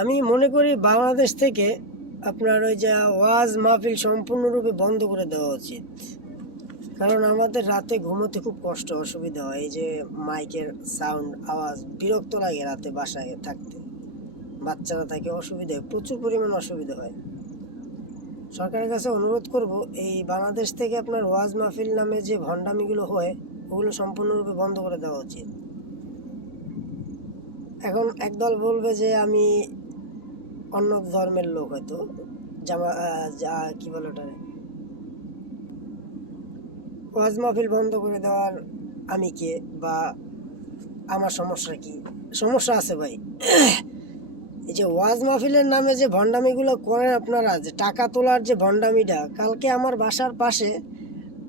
আমি মনে করি বাংলাদেশ থেকে আপনার ওই যে ওয়াজ মাহফিল সম্পূর্ণরূপে বন্ধ করে দেওয়া উচিত। কারণ আমাদের রাতে ঘুমোতে খুব অসুবিধা হয়। এই যে মাইকের সাউন্ড আওয়াজ বিরক্ত লাগে রাতে বাসায় থাকতে, বাচ্চারা থাকে, অসুবিধা হয়, প্রচুর পরিমাণ অসুবিধা হয়। সরকারের কাছে অনুরোধ করব, এই বাংলাদেশ থেকে আপনার ওয়াজ মাহফিল নামে যে ভণ্ডামিগুলো হয় ওগুলো সম্পূর্ণরূপে বন্ধ করে দেওয়া উচিত। এখন একদল বলবে যে আমি অন্য ধর্মের লোক, হয়তো কি বলে ওটা, ওয়াজ মাহফিল বন্ধ করে দেওয়ার আমি কে, বা আমার সমস্যা কি? সমস্যা আছে ভাই। এই যে ওয়াজ মাহফিলের নামে যে ভণ্ডামিগুলো করেন আপনারা, যে টাকা তোলার যে ভণ্ডামিটা, কালকে আমার বাসার পাশে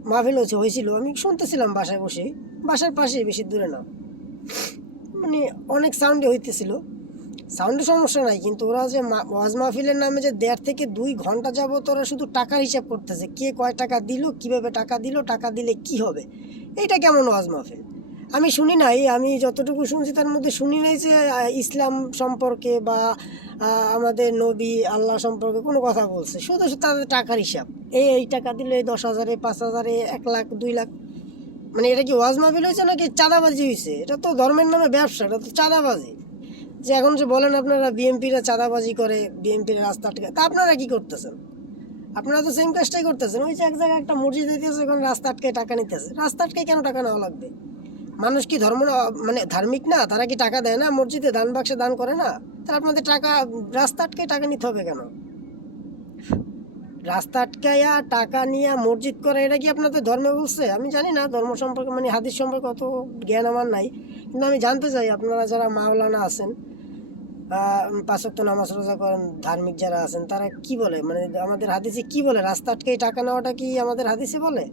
মাহফিল হয়েছিল, আমি শুনতেছিলাম বাসায় বসে, বাসার পাশে, বেশি দূরে না, মানে অনেক সাউন্ডে হইতেছিল। সাউন্ডের সমস্যা নাই, কিন্তু ওরা যে ওয়াজ মাহফিলের নামে যে 1.5 থেকে 2 ঘন্টা যাবত ওরা শুধু টাকার হিসাব করতেছে, কে কয় টাকা দিল, কিভাবে টাকা দিল, টাকা দিলে কি হবে। এইটা কেমন ওয়াজ মাহফিল? আমি শুনি নাই, আমি যতটুকু শুনছি তার মধ্যে শুনি নাই যে ইসলাম সম্পর্কে বা আমাদের নবী আল্লাহ সম্পর্কে কোনো কথা বলছে। শুধু তাদের টাকার হিসাব, এই টাকা দিলে 10,000, 5,000, 1 লাখ, 2 লাখ। মানে এটা কি ওয়াজ মাহফিল হয়েছে নাকি চাঁদাবাজি হয়েছে? এটা তো ধর্মের নামে ব্যবসা, এটা তো চাঁদাবাজি। যে এখন যে বলেন আপনারা বিএমপিরা চাঁদাবাজি করে, বিএমপির রাস্তা আটকে, তা আপনারা কি করতেছেন? আপনারা তো সেম কাজটাই করতেছেন। ওই যে এক জায়গায় একটা মসজিদ দিতেছে, এখন রাস্তা আটকে টাকা নিতেছে। রাস্তা আটকে কেন টাকা নেওয়া লাগবে? মানুষ কি মানে ধার্মিক না? তারা কি টাকা দেয় না? মসজিদে দান বাক্সে দান করে না? তাহলে আপনাদের টাকা, রাস্তা আটকে টাকা নিতে হবে কেন? রাস্তা আটকাইয়া টাকা নিয়ে মসজিদ করে, এটা কি আপনাদের ধর্মে বলছে? আমি জানি না ধর্ম সম্পর্কে, মানে হাদিস সম্পর্কে অত জ্ঞান আমার নাই, কিন্তু আমি জানতে চাই আপনারা যারা মাওলানা আছেন, 5 ওয়াক্ত নামাজ রোজা করেন, ধার্মিক যারা আছেন, তারা কি বলে, মানে আমাদের হাদিসে কি বলে? রাস্তা আটকে টাকা নেওয়াটা কি আমাদের হাদিসে বলে?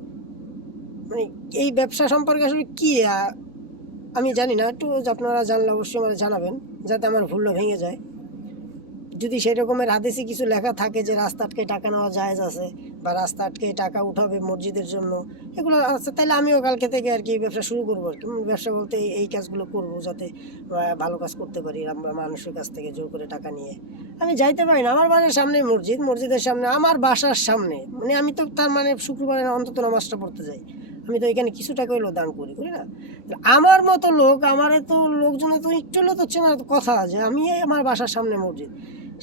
মানে এই ব্যবসা সম্পর্কে আসলে কি আমি জানি না। একটু আপনারা জানলে অবশ্যই আমাকে জানাবেন, যাতে আমার ভুলটা ভেঙে যায়। যদি সেই রকমের হাদিসে কিছু লেখা থাকে যে রাস্তা আটকে টাকা নেওয়া জায়েজ আছে, বা রাস্তা আটকে টাকা উঠাবে মসজিদের জন্য, এগুলো আছে, তাহলে আমিও কালকে থেকে আর কি ব্যবসা শুরু করবো আর কি। ব্যবসা বলতে এই কাজগুলো করবো, যাতে ভালো কাজ করতে পারি। আমরা মানুষের কাছ থেকে জোর করে টাকা নিয়ে আমি যাইতে পারি না। আমার বাড়ির সামনে মসজিদ, মসজিদের সামনে, আমার বাসার সামনে, মানে আমি তো তার মানে শুক্রবারে অন্তত নামাজটা পড়তে যাই। আমি তো এখানে কিছু টাকা হইলেও দান করি না? আমার মতো লোক, আমার তো লোকজনে তো একটু হলেও তো চেনার কথা, যে আমি আমার বাসার সামনে মসজিদ,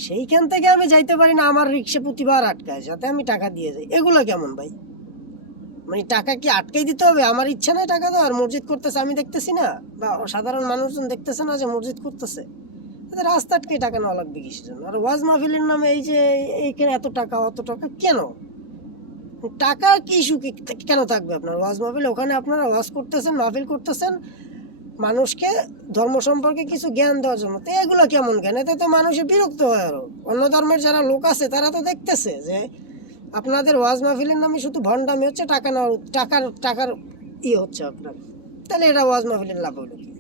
সেইখান থেকে আমি যাইতে পারি না, আমার রিক্সা প্রতিবার আটকায়, যাতে আমি টাকা দিয়ে যাই। এগুলো কেমন ভাই? মানে টাকা কি আটকাই দিতে হবে? আমার ইচ্ছা নাই টাকা দেওয়ার, মসজিদ করতেছে আমি দেখতেছি না, বা সাধারণ মানুষজন দেখতেছে না যে মসজিদ করতেছে? রাস্তা আটকে টাকা নেওয়া লাগবে কিসের জন্য? আর ওয়াজ মাহফিলের নামে এই যে এইখানে এত টাকা অত টাকা কেন? টাকা কি ইস্যু কেন থাকবে আপনার ওয়াজ মাহফিল? ওখানে আপনারা ওয়াজ করতেছেন, মাহফিল করতেছেন মানুষকে ধর্ম সম্পর্কে কিছু জ্ঞান দেওয়ার জন্য। তো এগুলো কেমন জ্ঞান? এতে তো মানুষের বিরক্ত হয়। আরো অন্য ধর্মের যারা লোক আছে তারা তো দেখতেছে যে আপনাদের ওয়াজ মাহফিলের নামে শুধু ভণ্ডামি হচ্ছে, টাকা নেওয়ার টাকার টাকার হচ্ছে আপনার। তাহলে এটা ওয়াজ মাহফিলের লাভ হলো কি?